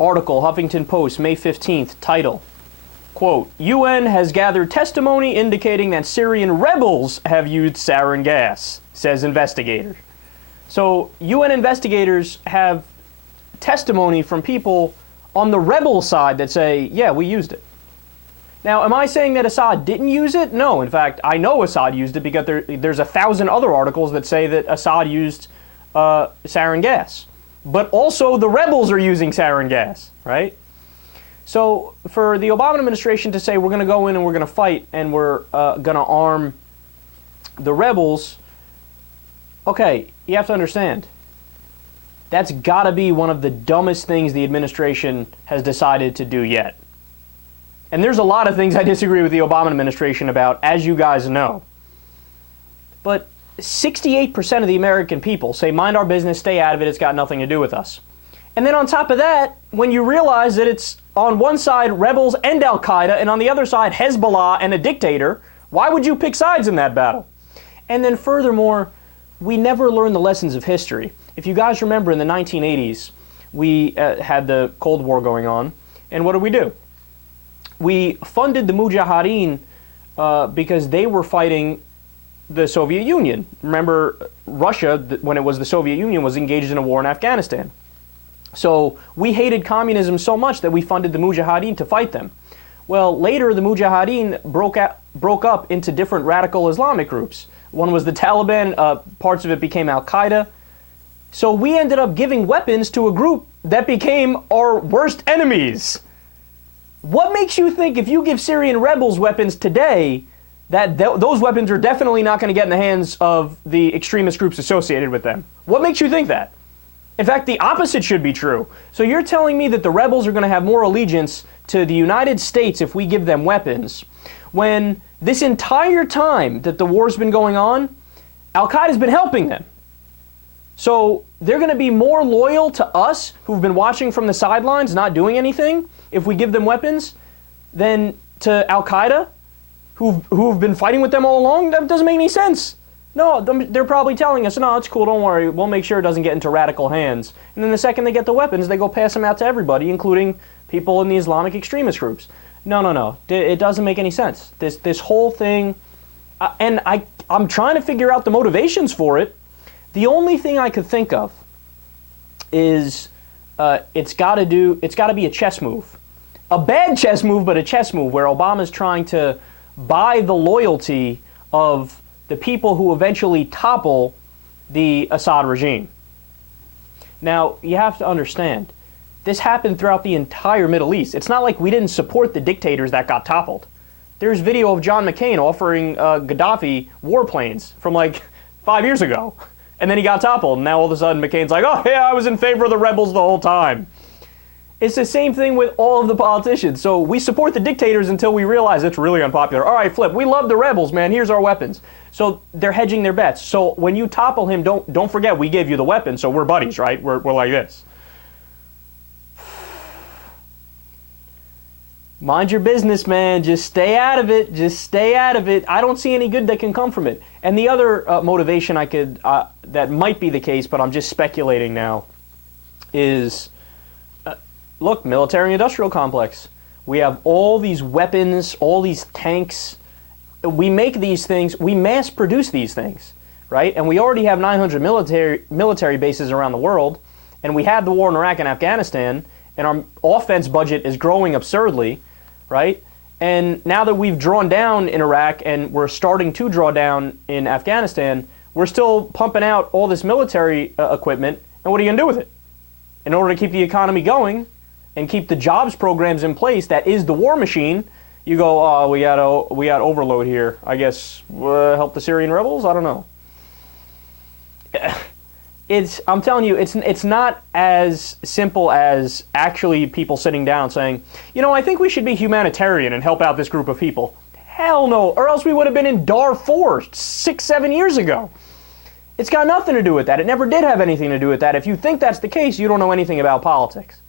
Article, Huffington Post, May 15th, title, quote, UN has gathered testimony indicating that Syrian rebels have used sarin gas, says investigator. So UN investigators have testimony from people on the rebel side that say, yeah, we used it. Now, am I saying that Assad didn't use it? No, in fact, I know Assad used it because there's 1,000 other articles that say that Assad used sarin gas. But also the rebels are using sarin gas, right? So for the Obama administration to say we're going to go in and we're going to fight and we're going to arm the rebels, okay, you have to understand, that's got to be one of the dumbest things the administration has decided to do yet. And there's a lot of things I disagree with the Obama administration about, as you guys know. But 68% of the American people say, mind our business, stay out of it, it's got nothing to do with us. And then on top of that, when you realize that it's on one side rebels and Al-Qaeda, and on the other side Hezbollah and a dictator, why would you pick sides in that battle? And then furthermore, we never learn the lessons of history. If you guys remember in the 1980s, we had the Cold War going on, and what did? We funded the Mujahideen because they were fighting the Soviet Union. Remember, Russia, when it was the Soviet Union, was engaged in a war in Afghanistan. So we hated communism so much that we funded the Mujahideen to fight them. Well, later the Mujahideen broke up into different radical Islamic groups. One was the Taliban, parts of it became Al-Qaeda. So we ended up giving weapons to a group that became our worst enemies. What makes you think if you give Syrian rebels weapons today, that those weapons are definitely not going to get in the hands of the extremist groups associated with them? What makes you think that? In fact, the opposite should be true. So you're telling me that the rebels are going to have more allegiance to the United States if we give them weapons, when this entire time that the war's been going on, Al-Qaeda's been helping them. So they're going to be more loyal to us, who've been watching from the sidelines, not doing anything, if we give them weapons, than to Al-Qaeda, who've been fighting with them all along? That doesn't make any sense. No, they're probably telling us, no, it's cool, don't worry, we'll make sure it doesn't get into radical hands. And then the second they get the weapons, they go pass them out to everybody, including people in the Islamic extremist groups. No. It doesn't make any sense. This whole thing, and I'm trying to figure out the motivations for it. The only thing I could think of is it's got to be a chess move. A bad chess move, but a chess move where Obama's trying to buy the loyalty of the people who eventually topple the Assad regime. Now, you have to understand, this happened throughout the entire Middle East. It's not like we didn't support the dictators that got toppled. There's video of John McCain offering Gaddafi warplanes from like 5 years ago. And then he got toppled, and now all of a sudden McCain's like, oh yeah, I was in favor of the rebels the whole time. It's the same thing with all of the politicians. So we support the dictators until we realize it's really unpopular. All right, flip, we love the rebels, man, here's our weapons. So they're hedging their bets. So when you topple him, don't forget we gave you the weapons, so we're buddies, right? We're like this. Mind your business, man. Just stay out of it. Just stay out of it. I don't see any good that can come from it. And the other motivation I could, that might be the case, but I'm just speculating now, is, look, military-industrial complex. We have all these weapons, all these tanks. We make these things. We mass produce these things, right? And we already have 900 military bases around the world. And we had the war in Iraq and Afghanistan. And our offense budget is growing absurdly, right? And now that we've drawn down in Iraq and we're starting to draw down in Afghanistan, we're still pumping out all this military equipment. And what are you going to do with it? In order to keep the economy going and keep the jobs programs in place, that is the war machine, you go, oh, we got overload here. I guess help the Syrian rebels? I don't know. I'm telling you, it's not as simple as actually people sitting down saying, you know, I think we should be humanitarian and help out this group of people. Hell no, or else we would have been in Darfur 6-7 years ago. It's got nothing to do with that. It never did have anything to do with that. If you think that's the case, you don't know anything about politics.